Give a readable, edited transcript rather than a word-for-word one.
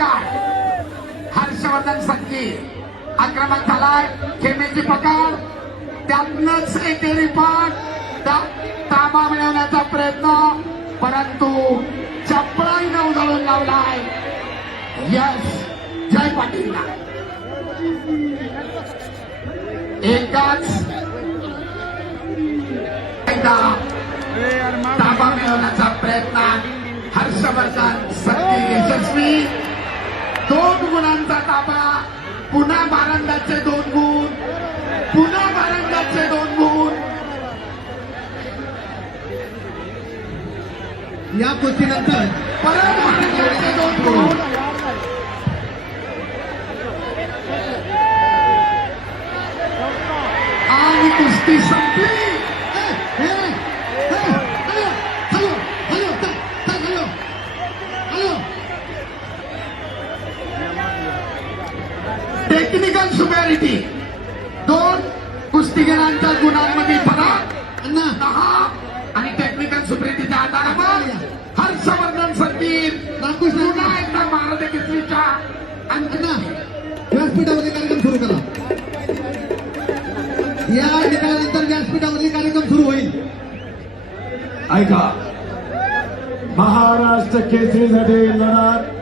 निकाल. हर्षवर्धन संघी आक्रमक झालाय. खेमेची पकड, त्यातनंच एकेरी पाठ, ताबा मिळवण्याचा प्रयत्न, परंतु चपळाईनं उधळून लावलाय. यस जय पाटीलला. एकाच ताबा मिळवण्याचा प्रयत्न हर्षवर्धन संघी यशस्वी. 2 गुणांचा ताबा, पुन्हा भारंदाचे 2 गुण, पुन्हा भारंदाचे 2 गुण. या कुस्तीनंतर परत भारंदाचे 2 गुण. आणि कुस्ती संपली. टेक्निकल सुपॅरिटी, 2 कुस्तीगिरांच्या गुणांमध्ये फरक 10 आणि टेक्निकल सुपॅरिटीच्या आधारावर हर्षवर्धन संघी पुन्हा एकदा भारत केसरीच्या व्यासपीठावरील कार्यक्रम सुरू करा. या निकालानंतर व्यासपीठावरील कार्यक्रम सुरू होईल. ऐका, महाराष्ट्र केसरीसाठी लढत